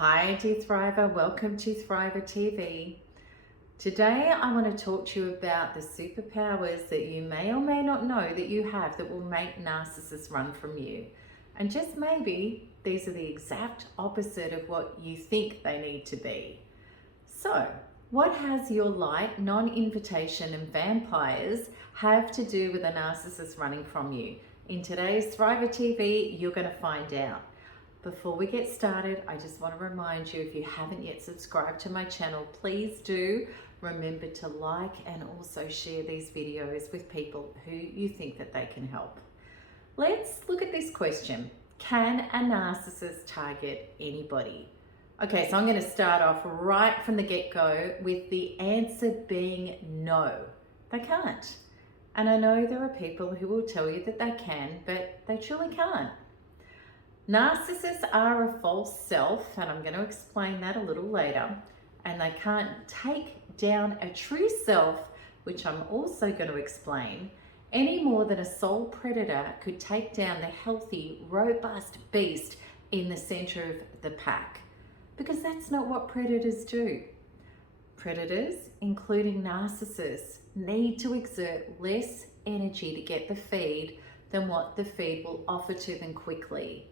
Hi dear Thriver, welcome to Thriver TV. Today I want to talk to you about the superpowers that you may or may not know that you have that will make narcissists run from you. And just maybe these are the exact opposite of what you think they need to be. So, what has your light, non-invitation and vampires have to do with a narcissist running from you? In today's Thriver TV, you're going to find out. Before we get started, I just want to remind you, if you haven't yet subscribed to my channel, please do. Remember to like and also share these videos with people who you think that they can help. Let's look at this question. Can a narcissist target anybody? Okay, so I'm going to start off right from the get-go with the answer being no. They can't. And I know there are people who will tell you that they can, but they truly can't. Narcissists are a false self, and I'm going to explain that a little later, and they can't take down a true self, which I'm also going to explain, any more than a soul predator could take down the healthy, robust beast in the center of the pack, because that's not what predators do. Predators, including narcissists, need to exert less energy to get the feed than what the feed will offer to them quickly.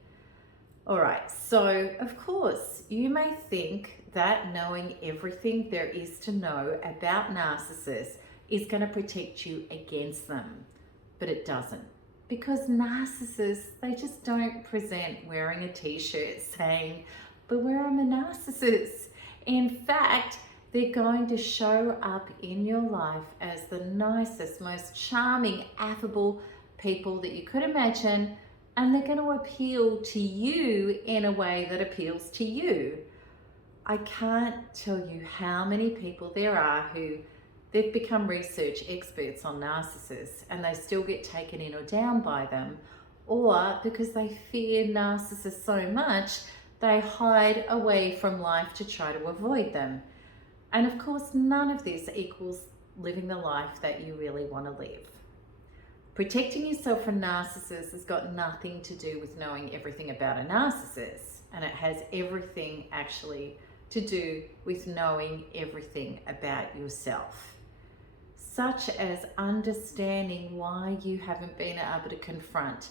All right, so of course, you may think that knowing everything there is to know about narcissists is going to protect you against them, but it doesn't. Because narcissists, they just don't present wearing a t-shirt saying, "Beware, I'm a narcissist." In fact, they're going to show up in your life as the nicest, most charming, affable people that you could imagine, and they're going to appeal to you in a way that appeals to you. I can't tell you how many people there are who they've become research experts on narcissists and they still get taken in or down by them, or because they fear narcissists so much, they hide away from life to try to avoid them. And of course, none of this equals living the life that you really want to live. Protecting yourself from narcissists has got nothing to do with knowing everything about a narcissist, and it has everything actually to do with knowing everything about yourself, such as understanding why you haven't been able to confront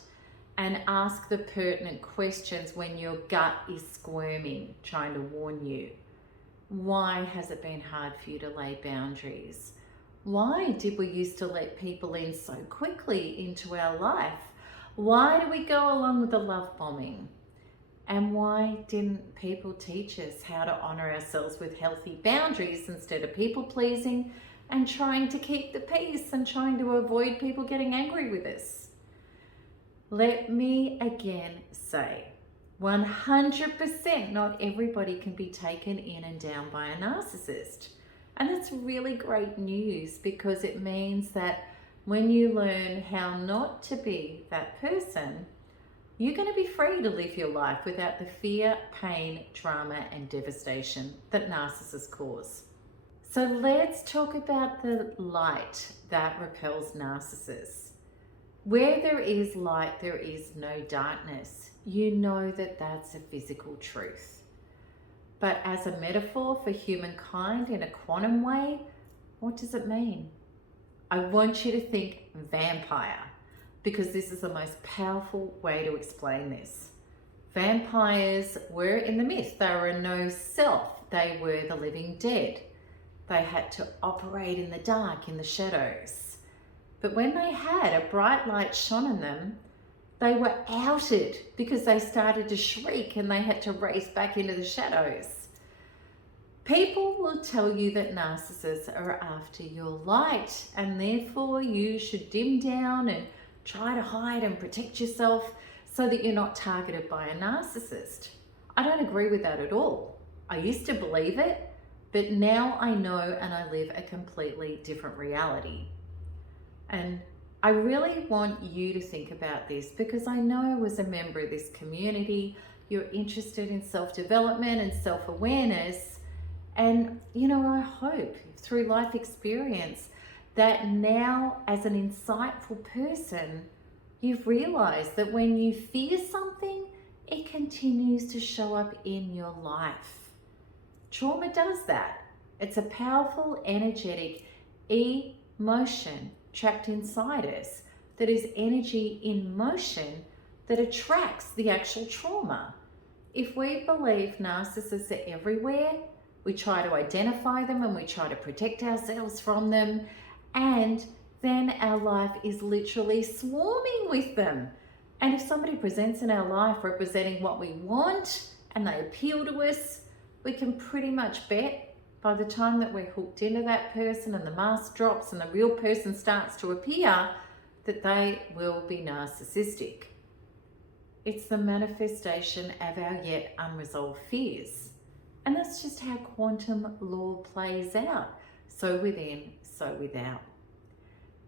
and ask the pertinent questions when your gut is squirming, trying to warn you. Why has it been hard for you to lay boundaries? Why did we used to let people in so quickly into our life? Why do we go along with the love bombing? And why didn't people teach us how to honor ourselves with healthy boundaries instead of people pleasing and trying to keep the peace and trying to avoid people getting angry with us? Let me again say, 100% not everybody can be taken in and down by a narcissist. And that's really great news, because it means that when you learn how not to be that person, you're going to be free to live your life without the fear, pain, trauma, and devastation that narcissists cause. So let's talk about the light that repels narcissists. Where there is light, there is no darkness. You know that that's a physical truth. But as a metaphor for humankind in a quantum way, what does it mean? I want you to think vampire, because this is the most powerful way to explain this. Vampires were in the myth. They were no self. They were the living dead. They had to operate in the dark, in the shadows. But when they had a bright light shone on them, they were outed because they started to shriek and they had to race back into the shadows. People will tell you that narcissists are after your light, and therefore you should dim down and try to hide and protect yourself so that you're not targeted by a narcissist. I don't agree with that at all. I used to believe it, but now I know and I live a completely different reality. And I really want you to think about this, because I know as a member of this community, you're interested in self-development and self-awareness. And, I hope through life experience that now as an insightful person, you've realized that when you fear something, it continues to show up in your life. Trauma does that. It's a powerful, energetic emotion trapped inside us that is energy in motion that attracts the actual trauma. If we believe narcissists are everywhere, we try to identify them and we try to protect ourselves from them, and then our life is literally swarming with them. And if somebody presents in our life representing what we want and they appeal to us, we can pretty much bet by the time that we're hooked into that person and the mask drops and the real person starts to appear that they will be narcissistic. It's the manifestation of our yet unresolved fears. And that's just how quantum law plays out. So within, so without.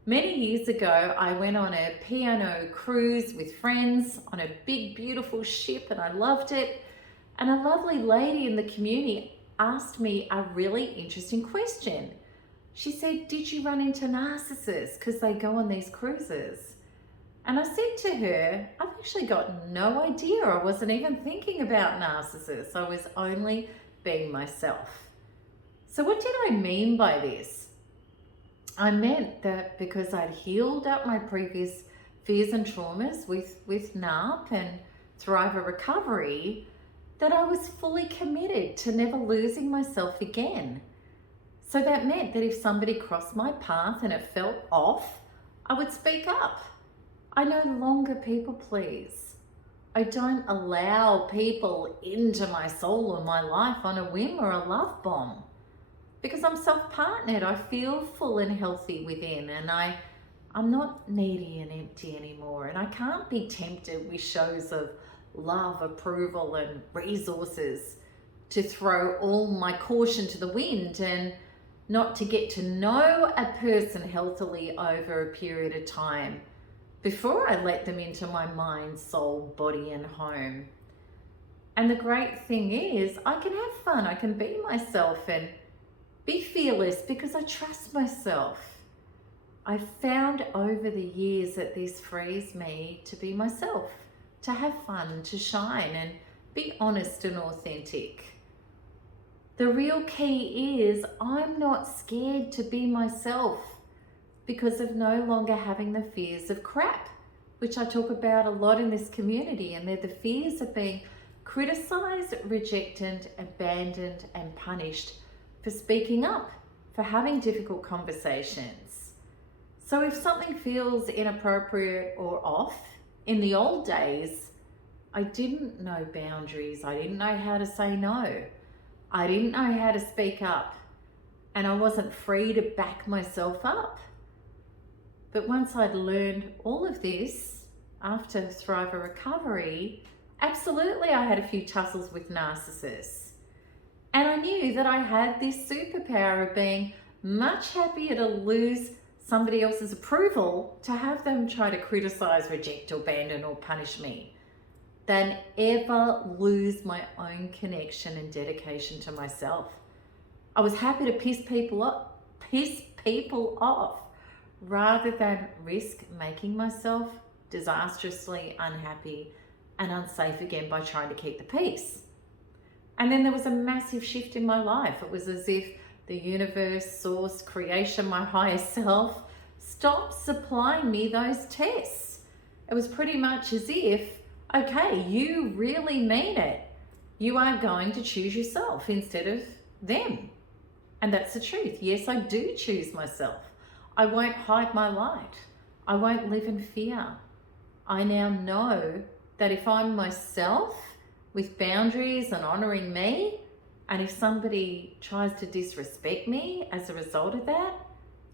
Many years ago, I went on a P&O cruise with friends on a big, beautiful ship, and I loved it. And a lovely lady in the community asked me a really interesting question. She said, "Did you run into narcissists? Because they go on these cruises." And I said to her, "I've actually got no idea. I wasn't even thinking about narcissists. I was only being myself." So what did I mean by this? I meant that because I'd healed up my previous fears and traumas with NARP and Thriver Recovery, that I was fully committed to never losing myself again. So that meant that if somebody crossed my path and it felt off, I would speak up. I no longer people please. I don't allow people into my soul or my life on a whim or a love bomb. Because I'm self-partnered, I feel full and healthy within, and I'm not needy and empty anymore, and I can't be tempted with shows of love, approval, and resources to throw all my caution to the wind and not to get to know a person healthily over a period of time before I let them into my mind, soul, body, and home. And the great thing is, I can have fun, I can be myself and be fearless because I trust myself. I've found over the years that this frees me to be myself, to have fun, to shine, and be honest and authentic. The real key is I'm not scared to be myself because of no longer having the fears of crap, which I talk about a lot in this community, and they're the fears of being criticized, rejected, abandoned, and punished for speaking up, for having difficult conversations. So if something feels inappropriate or off, in the old days, I didn't know boundaries. I didn't know how to say no. I didn't know how to speak up, and I wasn't free to back myself up. But once I'd learned all of this after Thriver Recovery, absolutely I had a few tussles with narcissists. And I knew that I had this superpower of being much happier to lose somebody else's approval, to have them try to criticize, reject, abandon, or punish me, than ever lose my own connection and dedication to myself. I was happy to piss people off rather than risk making myself disastrously unhappy and unsafe again by trying to keep the peace. And then there was a massive shift in my life. It was as if the universe, source, creation, my higher self stopped supplying me those tests. It was pretty much as if, okay, you really mean it. You are going to choose yourself instead of them. And that's the truth. Yes, I do choose myself. I won't hide my light. I won't live in fear. I now know that if I'm myself with boundaries and honoring me, and if somebody tries to disrespect me as a result of that,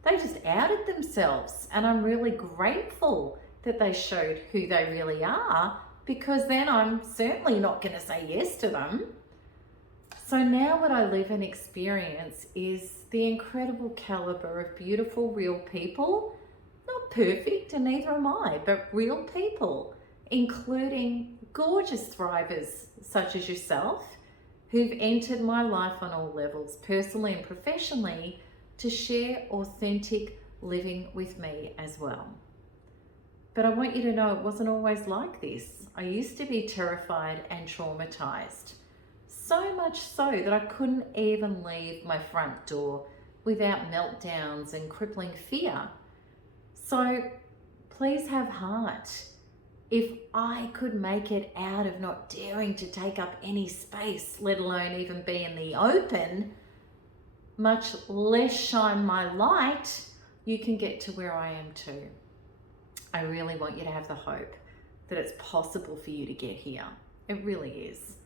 they just outed themselves. And I'm really grateful that they showed who they really are, because then I'm certainly not going to say yes to them. So now what I live and experience is the incredible caliber of beautiful, real people, not perfect, and neither am I, but real people, including gorgeous thrivers such as yourself, who've entered my life on all levels, personally and professionally, to share authentic living with me as well. But I want you to know it wasn't always like this. I used to be terrified and traumatized. So much so that I couldn't even leave my front door without meltdowns and crippling fear. So please have heart. If I could make it out of not daring to take up any space, let alone even be in the open, much less shine my light, you can get to where I am too. I really want you to have the hope that it's possible for you to get here. It really is.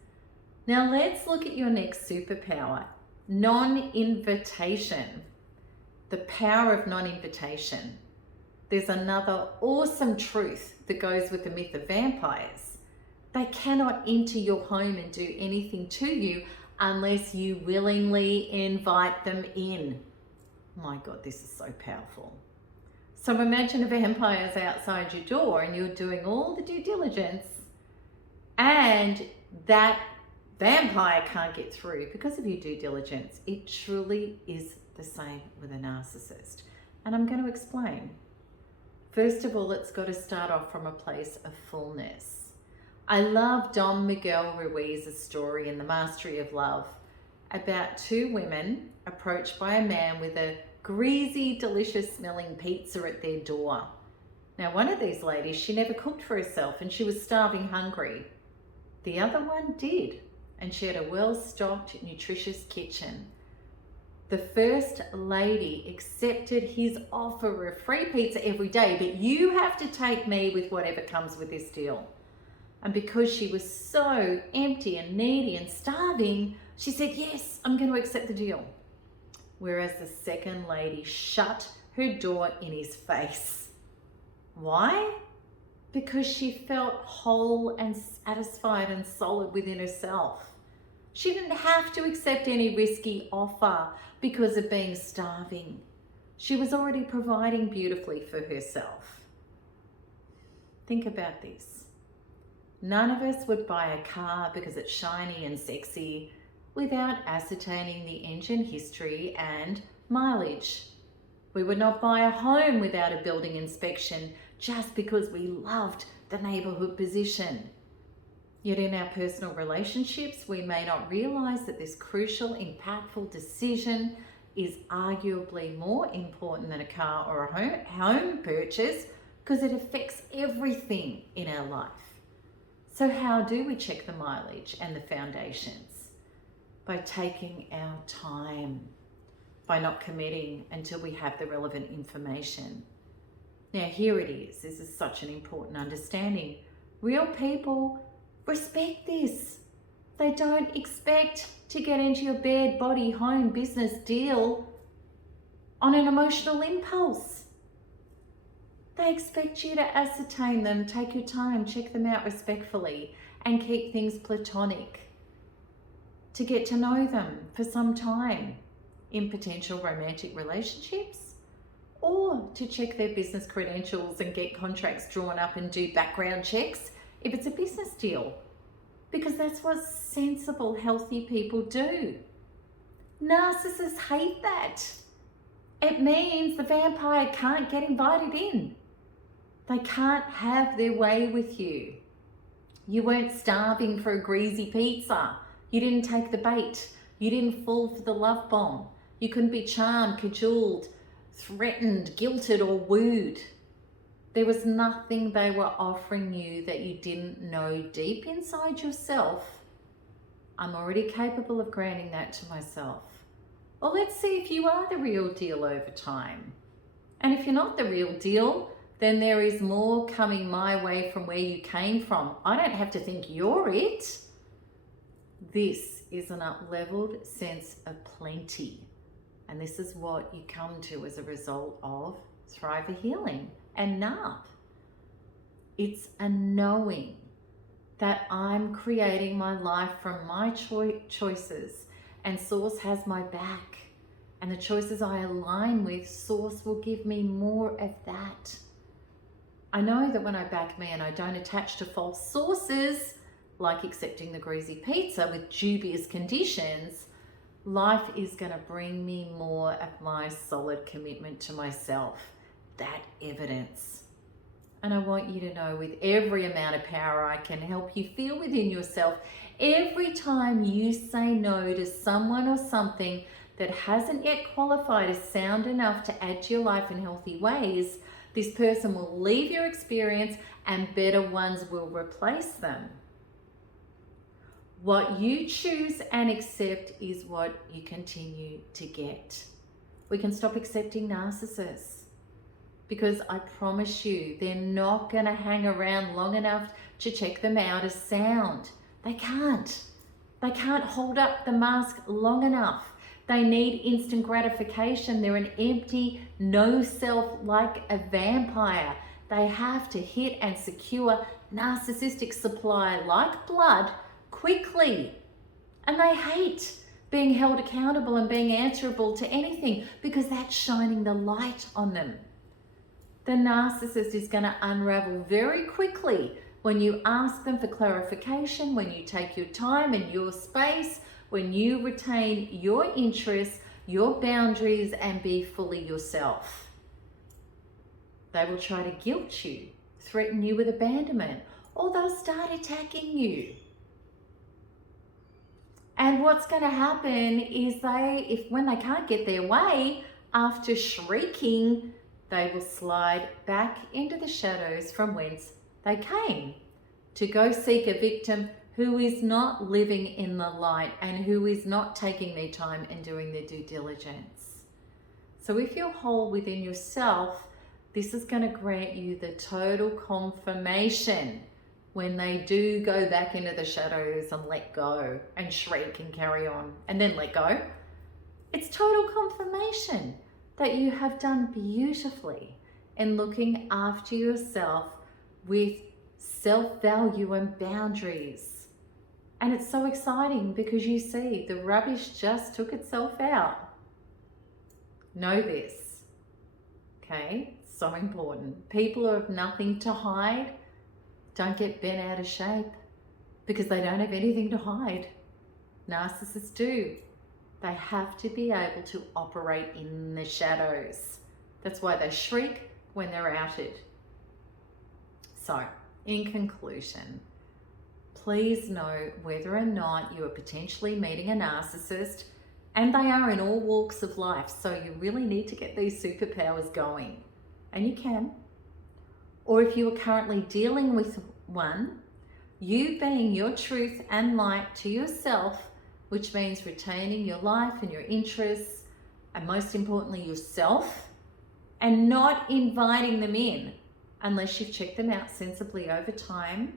Now let's look at your next superpower, non-invitation. The power of non-invitation. There's another awesome truth that goes with the myth of vampires. They cannot enter your home and do anything to you unless you willingly invite them in. My God, this is so powerful. So imagine a vampire's outside your door and you're doing all the due diligence and that vampire can't get through because of your due diligence. It truly is the same with a narcissist. And I'm going to explain. First of all, it's got to start off from a place of fullness. I love Don Miguel Ruiz's story in The Mastery of Love about two women approached by a man with a greasy, delicious smelling pizza at their door. Now, one of these ladies, she never cooked for herself and she was starving hungry. The other one did, and she had a well-stocked, nutritious kitchen. The first lady accepted his offer of free pizza every day, but you have to take me with whatever comes with this deal. And because she was so empty and needy and starving, she said, yes, I'm going to accept the deal. Whereas the second lady shut her door in his face. Why? Because she felt whole and satisfied and solid within herself. She didn't have to accept any risky offer because of being starving. She was already providing beautifully for herself. Think about this. None of us would buy a car because it's shiny and sexy without ascertaining the engine history and mileage. We would not buy a home without a building inspection just because we loved the neighborhood position. Yet in our personal relationships, we may not realize that this crucial, impactful decision is arguably more important than a car or a home purchase because it affects everything in our life. So how do we check the mileage and the foundations? By taking our time, by not committing until we have the relevant information. Now here it is. This is such an important understanding. Real people respect this. They don't expect to get into your bed, body, home, business deal on an emotional impulse. They expect you to ascertain them, take your time, check them out respectfully, and keep things platonic. To get to know them for some time in potential romantic relationships, or to check their business credentials and get contracts drawn up and do background checks if it's a business deal, because that's what sensible, healthy people do. Narcissists hate that. It means the vampire can't get invited in. They can't have their way with you. You weren't starving for a greasy pizza. You didn't take the bait. You didn't fall for the love bomb. You couldn't be charmed, cajoled, threatened, guilted, or wooed. There was nothing they were offering you that you didn't know deep inside yourself. I'm already capable of granting that to myself. Well, let's see if you are the real deal over time. And if you're not the real deal, then there is more coming my way from where you came from. I don't have to think you're it. This is an up-leveled sense of plenty. And this is what you come to as a result of Thriver Healing and NARP. It's a knowing that I'm creating my life from my choices, and Source has my back. And the choices I align with, Source will give me more of that. I know that when I back me and I don't attach to false sources, like accepting the greasy pizza with dubious conditions, life is going to bring me more of my solid commitment to myself. That evidence. And I want you to know, with every amount of power I can help you feel within yourself, every time you say no to someone or something that hasn't yet qualified as sound enough to add to your life in healthy ways, this person will leave your experience and better ones will replace them. What you choose and accept is what you continue to get. We can stop accepting narcissists, because I promise you, they're not going to hang around long enough to check them out as sound. They can't. They can't hold up the mask long enough. They need instant gratification. They're an empty, no self, like a vampire. They have to hit and secure narcissistic supply like blood quickly. And they hate being held accountable and being answerable to anything, because that's shining the light on them. The narcissist is going to unravel very quickly when you ask them for clarification, when you take your time and your space, when you retain your interests, your boundaries, and be fully yourself. They will try to guilt you, threaten you with abandonment, or they'll start attacking you. And what's going to happen is when they can't get their way, after shrieking, they will slide back into the shadows from whence they came, to go seek a victim who is not living in the light and who is not taking their time and doing their due diligence. So if you're whole within yourself, this is going to grant you the total confirmation when they do go back into the shadows and let go and shriek and carry on and then let go. It's total confirmation that you have done beautifully in looking after yourself with self-value and boundaries. And it's so exciting because you see the rubbish just took itself out. Know this, okay? So important. People who have nothing to hide don't get bent out of shape because they don't have anything to hide. Narcissists do. They have to be able to operate in the shadows. That's why they shriek when they're outed. So, in conclusion, please know whether or not you are potentially meeting a narcissist, and they are in all walks of life, so you really need to get these superpowers going, and you can. Or if you are currently dealing with one, you being your truth and light to yourself, which means retaining your life and your interests, and most importantly yourself, and not inviting them in unless you've checked them out sensibly over time,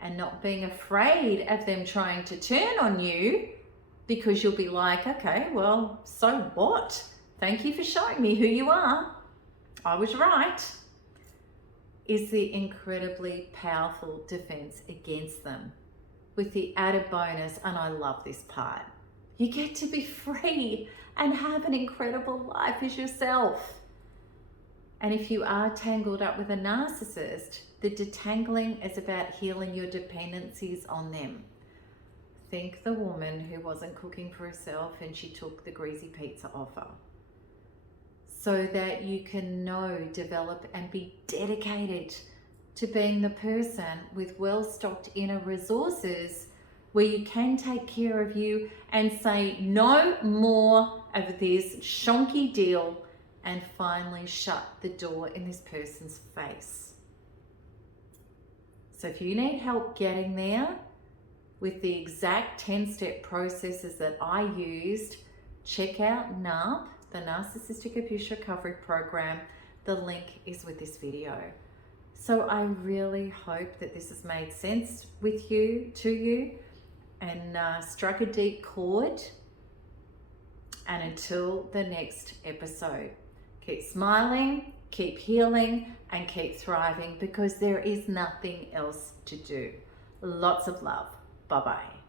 and not being afraid of them trying to turn on you, because you'll be like, okay, well, so what? Thank you for showing me who you are. I was right. Is the incredibly powerful defense against them, with the added bonus, and I love this part, you get to be free and have an incredible life as yourself. And if you are tangled up with a narcissist, the detangling is about healing your dependencies on them. Think the woman who wasn't cooking for herself and she took the greasy pizza offer, so that you can know, develop, and be dedicated to being the person with well-stocked inner resources where you can take care of you and say no more of this shonky deal, and finally shut the door in this person's face. So if you need help getting there with the exact 10-step processes that I used, check out NARP, the Narcissistic Abuse Recovery Program. The link is with this video. So I really hope that this has made sense with you, to you, and struck a deep chord. And until the next episode, keep smiling, keep healing, and keep thriving, because there is nothing else to do. Lots of love. Bye-bye.